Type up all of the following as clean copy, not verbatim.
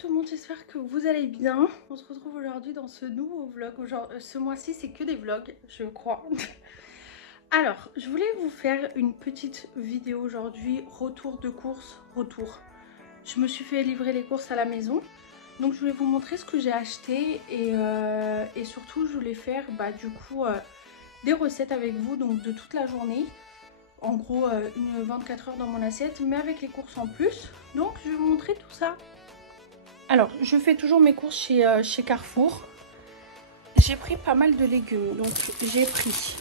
tout le monde, j'espère que vous allez bien. On se retrouve aujourd'hui dans ce nouveau vlog. Ce mois-ci c'est que des vlogs, je crois. Alors, je voulais vous faire une petite vidéo aujourd'hui, retour de course, Je me suis fait livrer les courses à la maison. Donc je voulais vous montrer ce que j'ai acheté et surtout je voulais faire des recettes avec vous donc de toute la journée. En gros une 24 heures dans mon assiette mais avec les courses en plus. Donc je vais vous montrer tout ça. Alors je fais toujours mes courses chez Carrefour. J'ai pris pas mal de légumes. Donc j'ai pris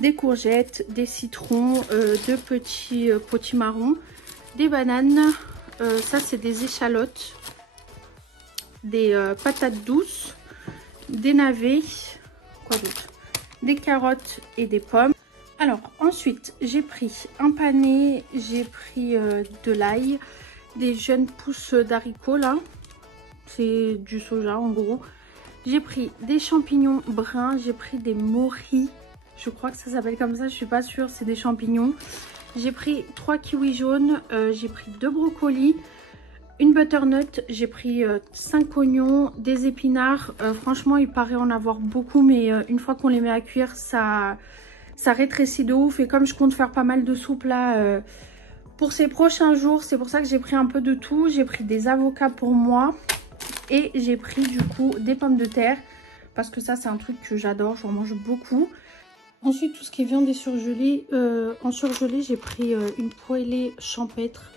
des courgettes, des citrons, deux petits potimarrons, des bananes, ça c'est des échalotes, des patates douces, des navets, quoi d'autre, des carottes et des pommes. Alors ensuite j'ai pris un pané, j'ai pris de l'ail, des jeunes pousses d'haricots là, c'est du soja en gros. J'ai pris des champignons bruns, j'ai pris des moris, je crois que ça s'appelle comme ça, je suis pas sûre, c'est des champignons. J'ai pris 3 kiwis jaunes, j'ai pris 2 brocolis, une butternut, j'ai pris 5 oignons, des épinards. Franchement il paraît en avoir beaucoup mais une fois qu'on les met à cuire ça rétrécit de ouf. Et comme je compte faire pas mal de soupe là pour ces prochains jours, c'est pour ça que j'ai pris un peu de tout. J'ai pris des avocats pour moi et j'ai pris du coup des pommes de terre parce que ça c'est un truc que j'adore, j'en mange beaucoup. Ensuite tout ce qui est viande et surgelée, en surgelé j'ai pris une poêlée champêtre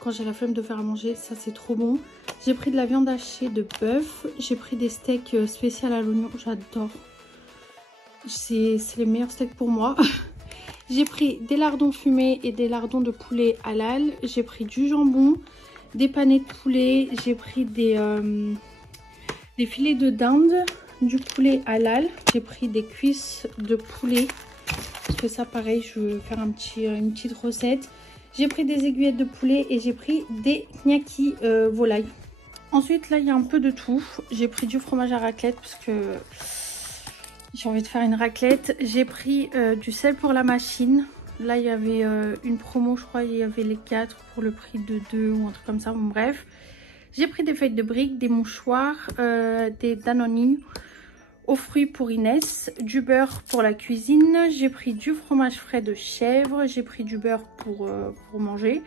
quand j'ai la flemme de faire à manger, ça c'est trop bon. J'ai pris de la viande hachée de bœuf, j'ai pris des steaks spécial à l'oignon, j'adore. C'est les meilleurs steaks pour moi. J'ai pris des lardons fumés et des lardons de poulet halal. J'ai pris du jambon, des panais de poulet. J'ai pris des filets de dinde, du poulet halal. J'ai pris des cuisses de poulet. Parce que ça pareil, je veux faire une petite recette. J'ai pris des aiguillettes de poulet et j'ai pris des knackis volaille. Ensuite là il y a un peu de tout. J'ai pris du fromage à raclette parce que j'ai envie de faire une raclette. J'ai pris du sel pour la machine. Là, il y avait une promo, je crois. Il y avait les 4 pour le prix de 2 ou un truc comme ça. Bon, bref. J'ai pris des feuilles de briques, des mouchoirs, des danonines aux fruits pour Inès, du beurre pour la cuisine. J'ai pris du fromage frais de chèvre. J'ai pris du beurre pour manger.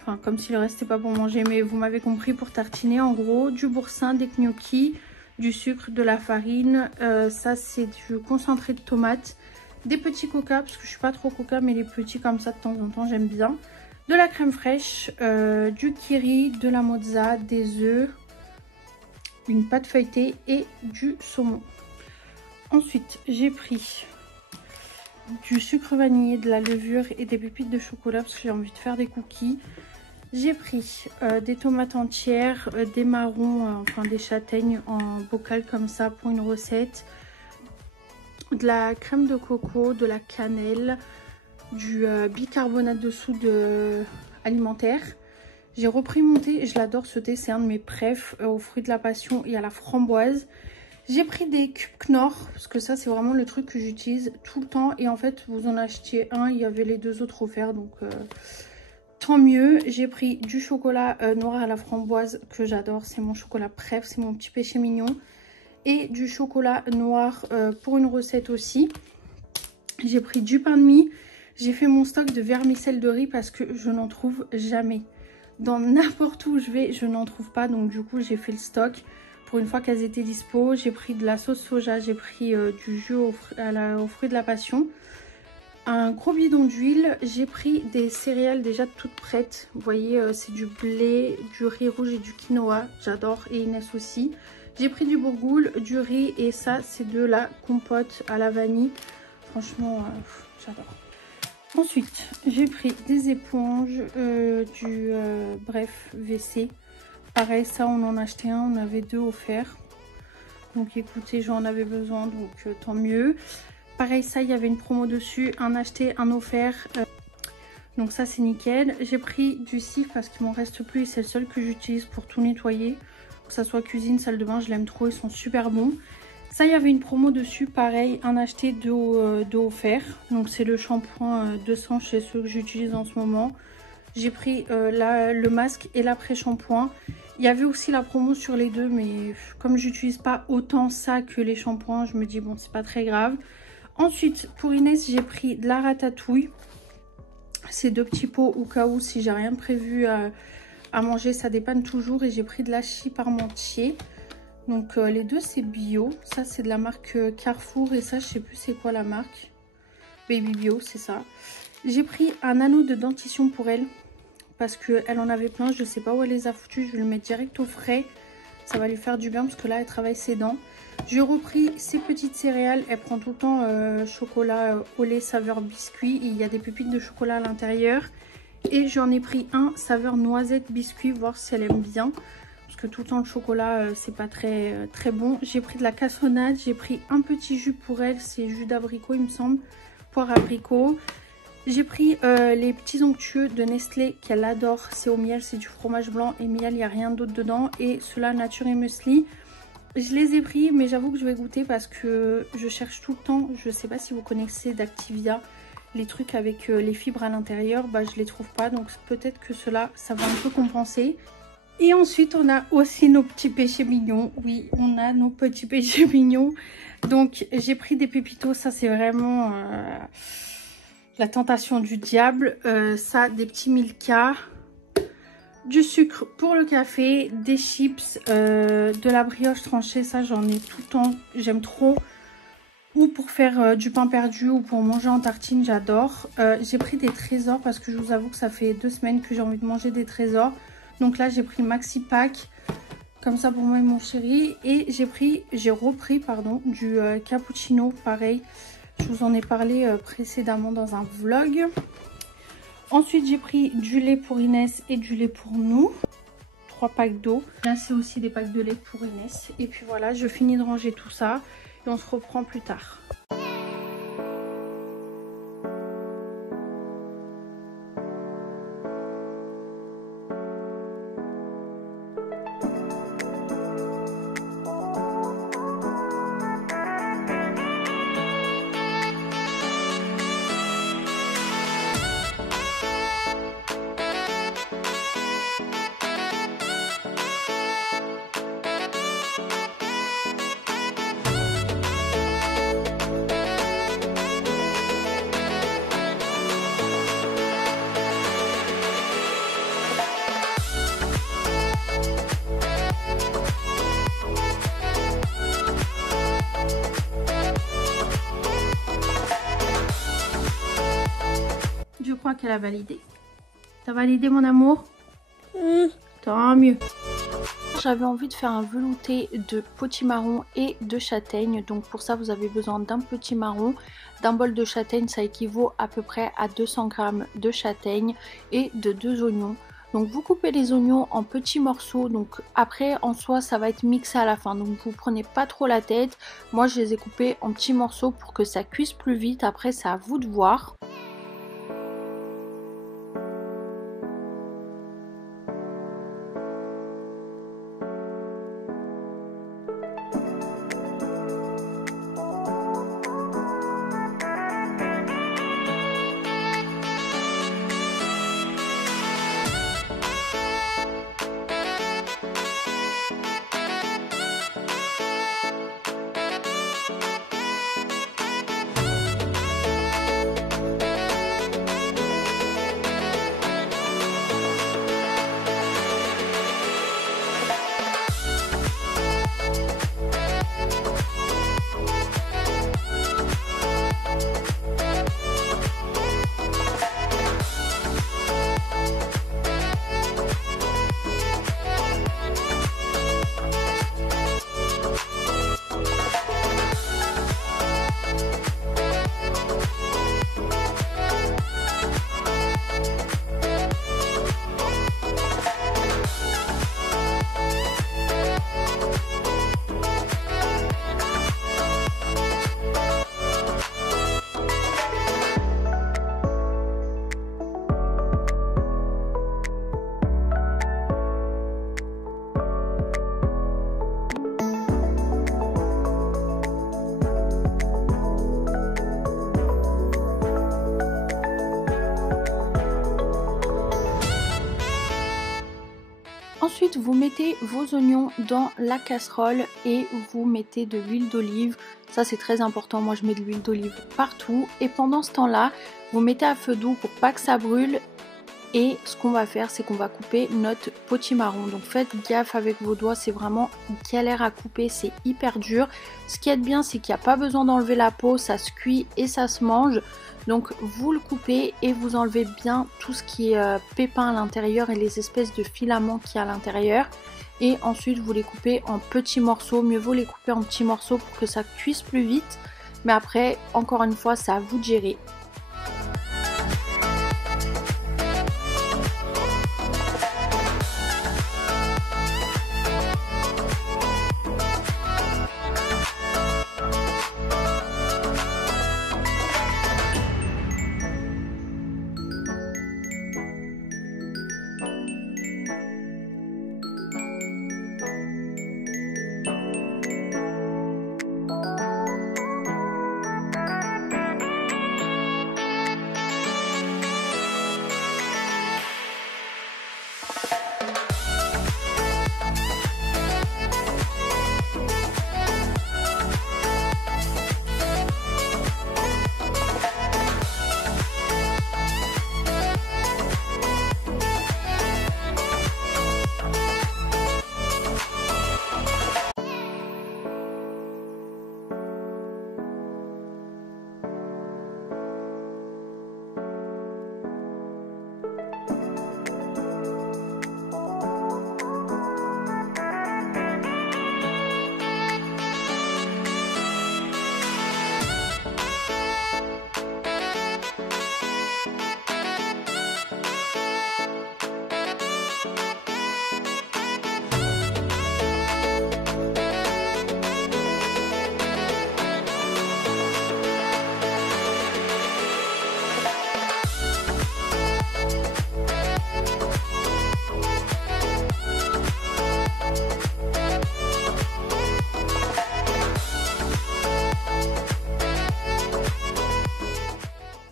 Enfin, comme s'il ne restait pas pour manger, mais vous m'avez compris, pour tartiner en gros. Du boursin, des gnocchis, du sucre, de la farine, ça c'est du concentré de tomate, des petits coca parce que je suis pas trop coca mais les petits comme ça de temps en temps j'aime bien, de la crème fraîche, du kiri, de la mozza, des œufs, une pâte feuilletée et du saumon. Ensuite j'ai pris du sucre vanillé, de la levure et des pépites de chocolat parce que j'ai envie de faire des cookies. J'ai pris des tomates entières, des marrons, enfin des châtaignes en bocal comme ça pour une recette, de la crème de coco, de la cannelle, du bicarbonate de soude alimentaire. J'ai repris mon thé, je l'adore ce thé, c'est un de mes préfs aux fruits de la passion et à la framboise. J'ai pris des cubes Knorr parce que ça c'est vraiment le truc que j'utilise tout le temps et en fait vous en achetiez un, il y avait les 2 autres offerts donc... tant mieux. J'ai pris du chocolat noir à la framboise que j'adore, c'est mon chocolat préf, c'est mon petit péché mignon. Et du chocolat noir pour une recette aussi. J'ai pris du pain de mie. J'ai fait mon stock de vermicelle de riz parce que je n'en trouve jamais. Dans n'importe où je vais, je n'en trouve pas. Donc du coup j'ai fait le stock pour une fois qu'elles étaient dispo. J'ai pris de la sauce soja, j'ai pris du jus aux fruits de la passion. Un gros bidon d'huile, j'ai pris des céréales déjà toutes prêtes. Vous voyez, c'est du blé, du riz rouge et du quinoa. J'adore, et Inès aussi. J'ai pris du bourgoule, du riz et ça, c'est de la compote à la vanille. Franchement, j'adore. Ensuite, j'ai pris des éponges, bref, WC. Pareil, ça, on en a acheté un, on avait 2 offerts. Donc écoutez, j'en avais besoin, donc tant mieux. Pareil, ça, il y avait une promo dessus, un acheté, un offert. Donc ça, c'est nickel. J'ai pris du cif parce qu'il m'en reste plus et c'est le seul que j'utilise pour tout nettoyer. Que ça soit cuisine, salle de bain, je l'aime trop, ils sont super bons. Ça, il y avait une promo dessus, pareil, un acheté, 2 offerts. Donc c'est le shampoing 200 chez ceux que j'utilise en ce moment. J'ai pris le masque et l'après-shampoing. Il y avait aussi la promo sur les deux, mais comme j'utilise pas autant ça que les shampoings, je me dis bon, c'est pas très grave. Ensuite, pour Inès, j'ai pris de la ratatouille. Ces 2 petits pots au cas où si j'ai rien prévu à manger, ça dépanne toujours. Et j'ai pris de l'hachis parmentier. Donc les deux c'est bio. Ça c'est de la marque Carrefour et ça je sais plus c'est quoi la marque. Baby Bio, c'est ça. J'ai pris un anneau de dentition pour elle. Parce qu'elle en avait plein, je sais pas où elle les a foutus. Je vais le mettre direct au frais. Ça va lui faire du bien parce que là elle travaille ses dents. J'ai repris ces petites céréales. Elle prend tout le temps chocolat au lait saveur biscuit. Et il y a des pépites de chocolat à l'intérieur. Et j'en ai pris un saveur noisette biscuit, voir si elle aime bien. Parce que tout le temps le chocolat c'est pas très bon. J'ai pris de la cassonade. J'ai pris un petit jus pour elle. C'est jus d'abricot il me semble. Poire abricot. J'ai pris les petits onctueux de Nestlé qu'elle adore. C'est au miel, c'est du fromage blanc et miel, il n'y a rien d'autre dedans. Et ceux-là, nature et muesli. Je les ai pris, mais j'avoue que je vais goûter parce que je cherche tout le temps. Je ne sais pas si vous connaissez d'Activia, les trucs avec les fibres à l'intérieur. Bah, je les trouve pas, donc peut-être que cela, ça va un peu compenser. Et ensuite, on a aussi nos petits péchés mignons. Oui, on a nos petits péchés mignons. Donc, j'ai pris des pépitos. Ça, c'est vraiment... la tentation du diable, ça, des petits Milka, du sucre pour le café, des chips, de la brioche tranchée, ça j'en ai tout le temps, j'aime trop. Ou pour faire du pain perdu ou pour manger en tartine, j'adore. J'ai pris des trésors parce que je vous avoue que ça fait 2 semaines que j'ai envie de manger des trésors. Donc là j'ai pris Maxi Pack, comme ça pour moi et mon chéri. Et j'ai repris du cappuccino, pareil. Je vous en ai parlé précédemment dans un vlog. Ensuite, j'ai pris du lait pour Inès et du lait pour nous. 3 packs d'eau. Là, c'est aussi des packs de lait pour Inès. Et puis voilà, je finis de ranger tout ça. Et on se reprend plus tard. Je crois qu'elle a validé. T'as validé mon amour? Tant mieux. J'avais envie de faire un velouté de potimarron et de châtaigne. Donc pour ça vous avez besoin d'un potimarron, d'un bol de châtaigne, ça équivaut à peu près à 200 g de châtaigne et de 2 oignons. Donc vous coupez les oignons en petits morceaux, donc après en soi ça va être mixé à la fin, donc vous prenez pas trop la tête. Moi je les ai coupés en petits morceaux pour que ça cuise plus vite, après c'est à vous de voir. Ensuite, vous mettez vos oignons dans la casserole et vous mettez de l'huile d'olive. Ça, c'est très important. Moi, je mets de l'huile d'olive partout. Et pendant ce temps-là, vous mettez à feu doux pour pas que ça brûle. Et ce qu'on va faire, c'est qu'on va couper notre potimarron. Donc faites gaffe avec vos doigts, c'est vraiment galère à couper, c'est hyper dur. Ce qui est bien, c'est qu'il n'y a pas besoin d'enlever la peau, ça se cuit et ça se mange. Donc vous le coupez et vous enlevez bien tout ce qui est pépins à l'intérieur et les espèces de filaments qu'il y a à l'intérieur. Et ensuite vous les coupez en petits morceaux, mieux vaut les couper en petits morceaux pour que ça cuise plus vite. Mais après, encore une fois, c'est à vous de gérer.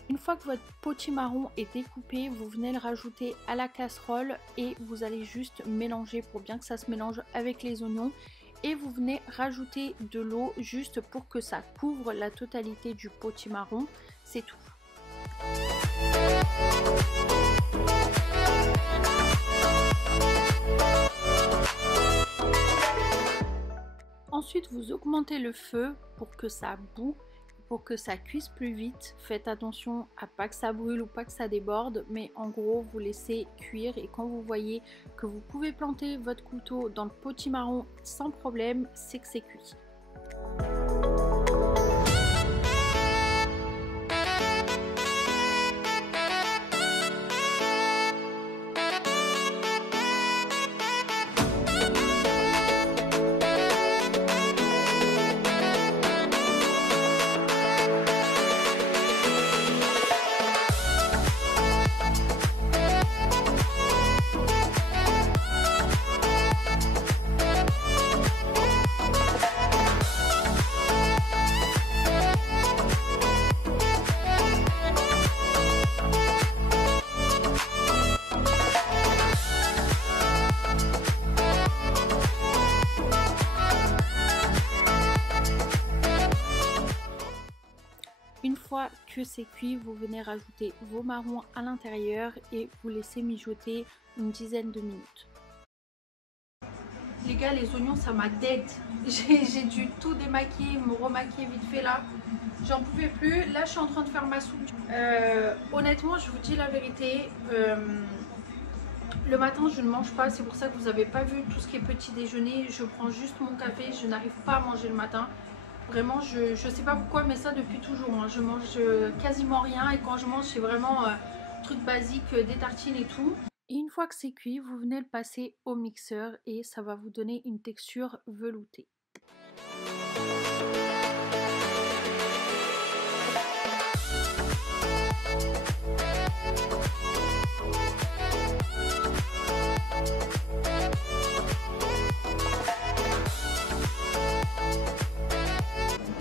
Une fois que votre potimarron est découpé, vous venez le rajouter à la casserole et vous allez juste mélanger pour bien que ça se mélange avec les oignons. Et vous venez rajouter de l'eau juste pour que ça couvre la totalité du potimarron. C'est tout. Ensuite, vous augmentez le feu pour que ça bout. Pour que ça cuise plus vite, faites attention à pas que ça brûle ou pas que ça déborde, mais en gros vous laissez cuire et quand vous voyez que vous pouvez planter votre couteau dans le potimarron sans problème, c'est que c'est cuit. Une fois que c'est cuit, vous venez rajouter vos marrons à l'intérieur et vous laissez mijoter une dizaine de minutes. Les gars, les oignons, ça m'a dead. J'ai dû tout démaquiller, me remaquiller vite fait là. J'en pouvais plus. Là, je suis en train de faire ma soupe. Honnêtement, je vous dis la vérité. Le matin, je ne mange pas. C'est pour ça que vous n'avez pas vu tout ce qui est petit déjeuner. Je prends juste mon café. Je n'arrive pas à manger le matin. Vraiment, je sais pas pourquoi, mais ça depuis toujours. Hein. Je mange quasiment rien et quand je mange, c'est vraiment truc basique, des tartines et tout. Et une fois que c'est cuit, vous venez le passer au mixeur et ça va vous donner une texture veloutée.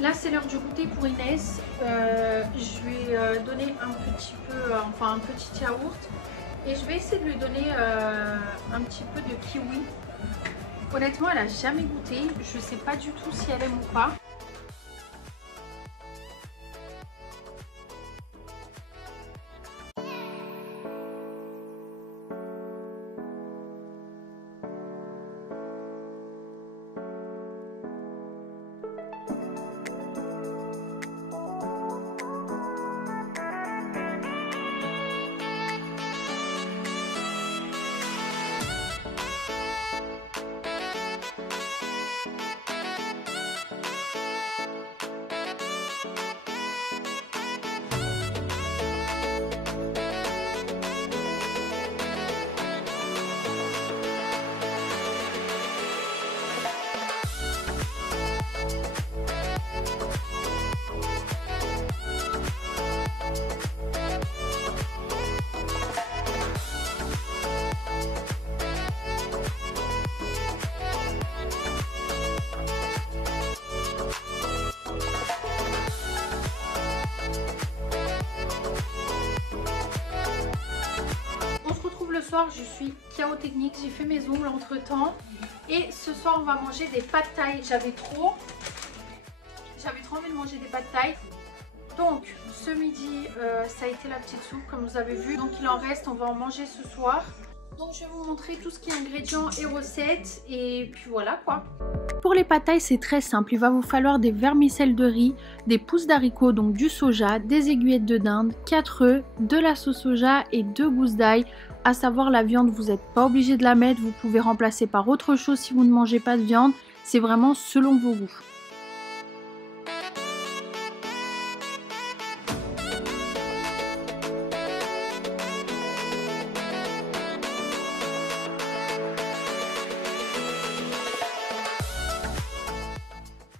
Là c'est l'heure du goûter pour Inès. Je vais donner un petit peu, un petit yaourt et je vais essayer de lui donner un petit peu de kiwi Honnêtement, elle a jamais goûté. Je sais pas du tout si elle aime ou pas. Soir, je suis KO technique, j'ai fait mes ongles entre temps et ce soir on va manger des pâtes thaï. J'avais trop envie de manger des pâtes thaï, donc ce midi ça a été la petite soupe comme vous avez vu, donc il en reste, on va en manger ce soir. Donc je vais vous montrer tout ce qui est ingrédients et recettes et puis voilà quoi. Pour les pâtes thaï, c'est très simple, il va vous falloir des vermicelles de riz, des pousses d'haricots, donc du soja, des aiguillettes de dinde, 4 œufs, de la sauce soja et 2 gousses d'ail. À savoir la viande, vous n'êtes pas obligé de la mettre, vous pouvez remplacer par autre chose si vous ne mangez pas de viande, c'est vraiment selon vos goûts.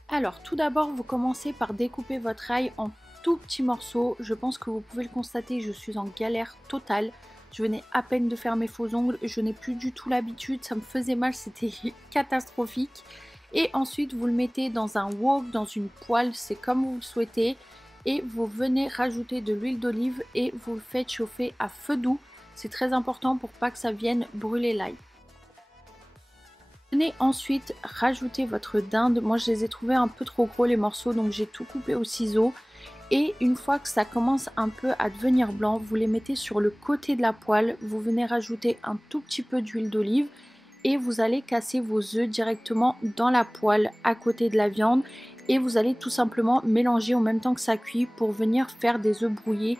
Alors tout d'abord vous commencez par découper votre ail en tout petits morceaux. Je pense que vous pouvez le constater, je suis en galère totale. Je venais à peine de faire mes faux ongles, je n'ai plus du tout l'habitude, ça me faisait mal, c'était catastrophique. Et ensuite vous le mettez dans un wok, dans une poêle, c'est comme vous le souhaitez. Et vous venez rajouter de l'huile d'olive et vous le faites chauffer à feu doux. C'est très important pour pas que ça vienne brûler l'ail. Venez ensuite rajouter votre dinde. Moi je les ai trouvés un peu trop gros les morceaux, donc j'ai tout coupé au ciseau. Et une fois que ça commence un peu à devenir blanc, vous les mettez sur le côté de la poêle. Vous venez rajouter un tout petit peu d'huile d'olive et vous allez casser vos œufs directement dans la poêle à côté de la viande. Et vous allez tout simplement mélanger en même temps que ça cuit pour venir faire des œufs brouillés.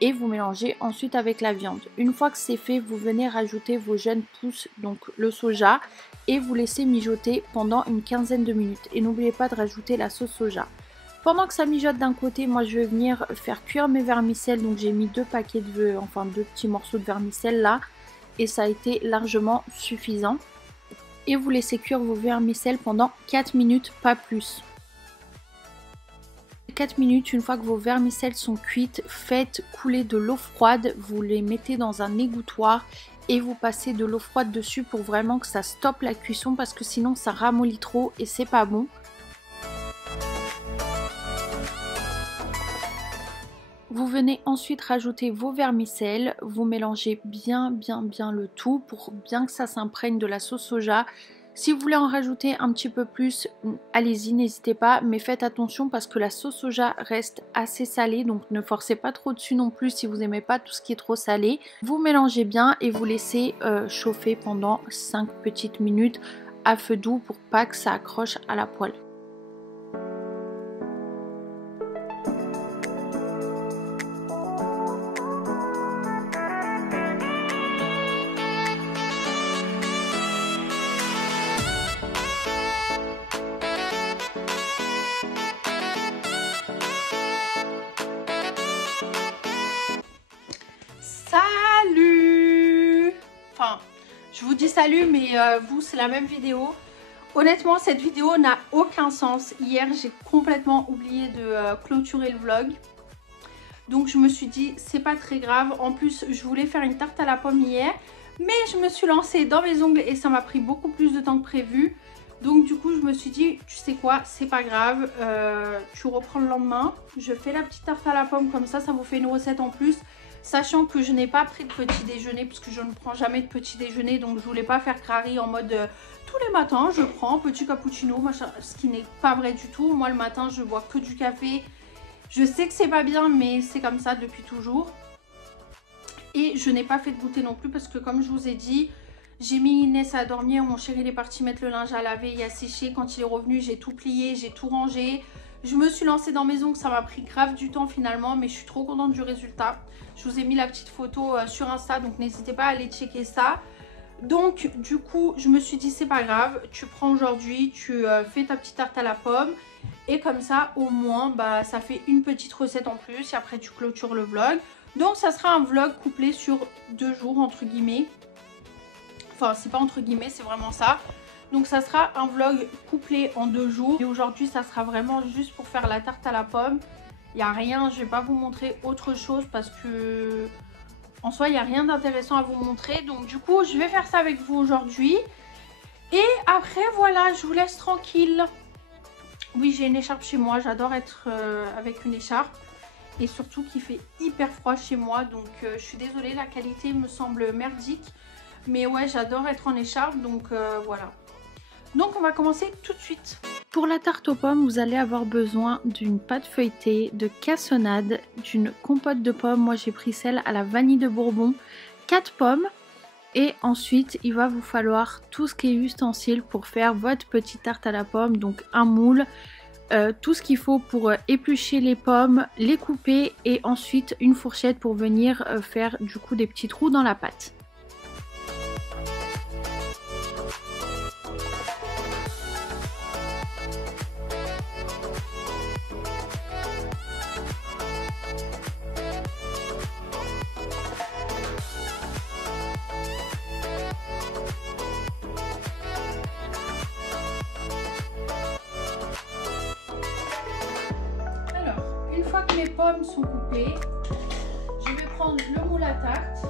Et vous mélangez ensuite avec la viande. Une fois que c'est fait, vous venez rajouter vos jeunes pousses, donc le soja, et vous laissez mijoter pendant une quinzaine de minutes. Et n'oubliez pas de rajouter la sauce soja. Pendant que ça mijote d'un côté, moi je vais venir faire cuire mes vermicelles. Donc j'ai mis 2 paquets de, enfin 2 petits morceaux de vermicelles là. Et ça a été largement suffisant. Et vous laissez cuire vos vermicelles pendant 4 minutes, pas plus. 4 minutes, une fois que vos vermicelles sont cuites, faites couler de l'eau froide. Vous les mettez dans un égouttoir et vous passez de l'eau froide dessus pour vraiment que ça stoppe la cuisson. Parce que sinon ça ramollit trop et c'est pas bon. Vous venez ensuite rajouter vos vermicelles, vous mélangez bien le tout pour bien que ça s'imprègne de la sauce soja. Si vous voulez en rajouter un petit peu plus, allez-y, n'hésitez pas, mais faites attention parce que la sauce soja reste assez salée, donc ne forcez pas trop dessus non plus si vous n'aimez pas tout ce qui est trop salé. Vous mélangez bien et vous laissez chauffer pendant 5 petites minutes à feu doux pour pas que ça accroche à la poêle. Salut! Enfin, je vous dis salut, mais vous, c'est la même vidéo. Honnêtement, cette vidéo n'a aucun sens. Hier, j'ai complètement oublié de clôturer le vlog. Donc, je me suis dit, c'est pas très grave. En plus, je voulais faire une tarte à la pomme hier. Mais je me suis lancée dans mes ongles et ça m'a pris beaucoup plus de temps que prévu. Donc, du coup, je me suis dit, tu sais quoi, c'est pas grave. Tu reprends le lendemain. Je fais la petite tarte à la pomme comme ça vous fait une recette en plus. Sachant que je n'ai pas pris de petit déjeuner parce que je ne prends jamais de petit déjeuner, donc je voulais pas faire crari en mode tous les matins, je prends petit cappuccino, machin, ce qui n'est pas vrai du tout. Moi, le matin, je bois que du café. Je sais que c'est pas bien, mais c'est comme ça depuis toujours. Et je n'ai pas fait de goûter non plus parce que, comme je vous ai dit, j'ai mis Inès à dormir. Mon chéri il est parti mettre le linge à laver et à sécher. Quand il est revenu, j'ai tout plié, j'ai tout rangé. Je me suis lancée dans mes ongles, ça m'a pris grave du temps finalement, mais je suis trop contente du résultat. Je vous ai mis la petite photo sur Insta, donc n'hésitez pas à aller checker ça. Donc du coup, je me suis dit c'est pas grave, tu prends aujourd'hui, tu fais ta petite tarte à la pomme. Et comme ça, au moins, bah, ça fait une petite recette en plus et après tu clôtures le vlog. Donc ça sera un vlog couplé sur 2 jours entre guillemets. Enfin, c'est pas entre guillemets, c'est vraiment ça. Donc ça sera un vlog couplé en 2 jours. Et aujourd'hui, ça sera vraiment juste pour faire la tarte à la pomme. Il n'y a rien, je vais pas vous montrer autre chose parce que en soi, il n'y a rien d'intéressant à vous montrer. Donc du coup, je vais faire ça avec vous aujourd'hui. Et après, voilà, je vous laisse tranquille. Oui, j'ai une écharpe chez moi. J'adore être avec une écharpe. Et surtout qu'il fait hyper froid chez moi. Donc je suis désolée, la qualité me semble merdique. Mais ouais, j'adore être en écharpe. Donc voilà. Donc on va commencer tout de suite. Pour la tarte aux pommes, vous allez avoir besoin d'une pâte feuilletée, de cassonade, d'une compote de pommes. Moi j'ai pris celle à la vanille de Bourbon, 4 pommes. Et ensuite il va vous falloir tout ce qui est ustensile pour faire votre petite tarte à la pomme. Donc un moule, tout ce qu'il faut pour éplucher les pommes, les couper et ensuite une fourchette pour venir faire du coup des petits trous dans la pâte. Une fois que mes pommes sont coupées, je vais prendre le moule à tarte.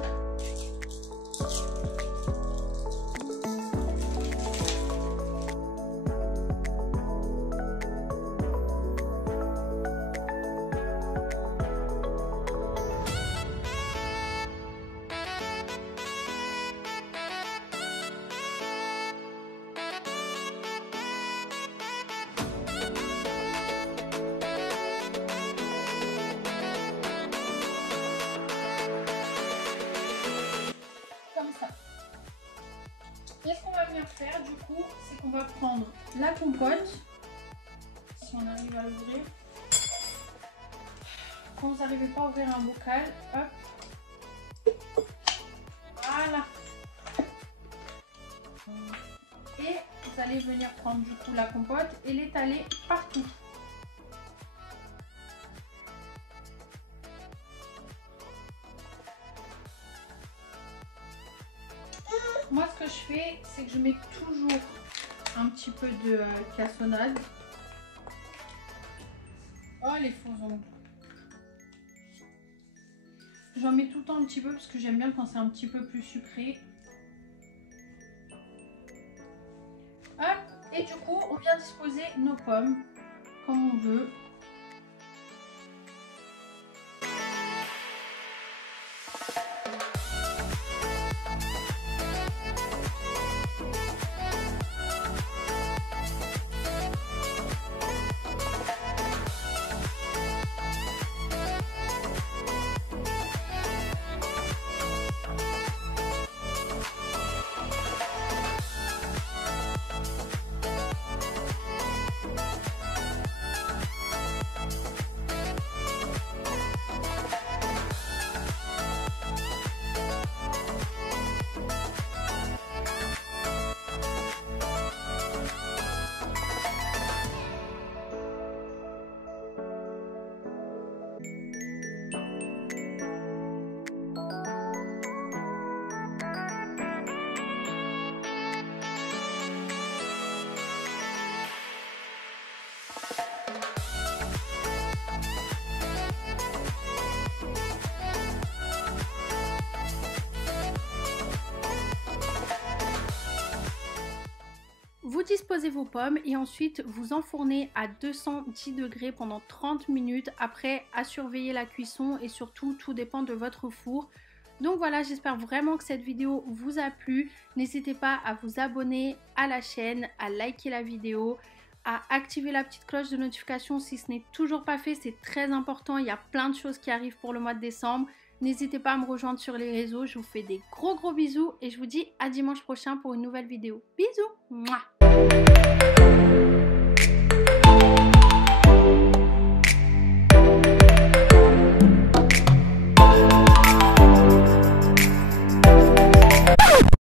Et ce qu'on va venir faire du coup, c'est qu'on va prendre la compote, si on arrive à l'ouvrir. Quand vous n'arrivez pas à ouvrir un bocal, hop, voilà. Et vous allez venir prendre du coup la compote et l'étaler partout. Moi, ce que je fais, c'est que je mets toujours un petit peu de cassonade. Oh, les faux ongles. J'en mets tout le temps un petit peu parce que j'aime bien quand c'est un petit peu plus sucré. Hop, et du coup, on vient disposer nos pommes comme on veut. Vous disposez vos pommes et ensuite vous enfournez à 210 degrés pendant 30 minutes. Après, à surveiller la cuisson et surtout, tout dépend de votre four. Donc voilà, j'espère vraiment que cette vidéo vous a plu. N'hésitez pas à vous abonner à la chaîne, à liker la vidéo, à activer la petite cloche de notification si ce n'est toujours pas fait. C'est très important, il y a plein de choses qui arrivent pour le mois de décembre. N'hésitez pas à me rejoindre sur les réseaux. Je vous fais des gros bisous et je vous dis à dimanche prochain pour une nouvelle vidéo. Bisous. Mouah.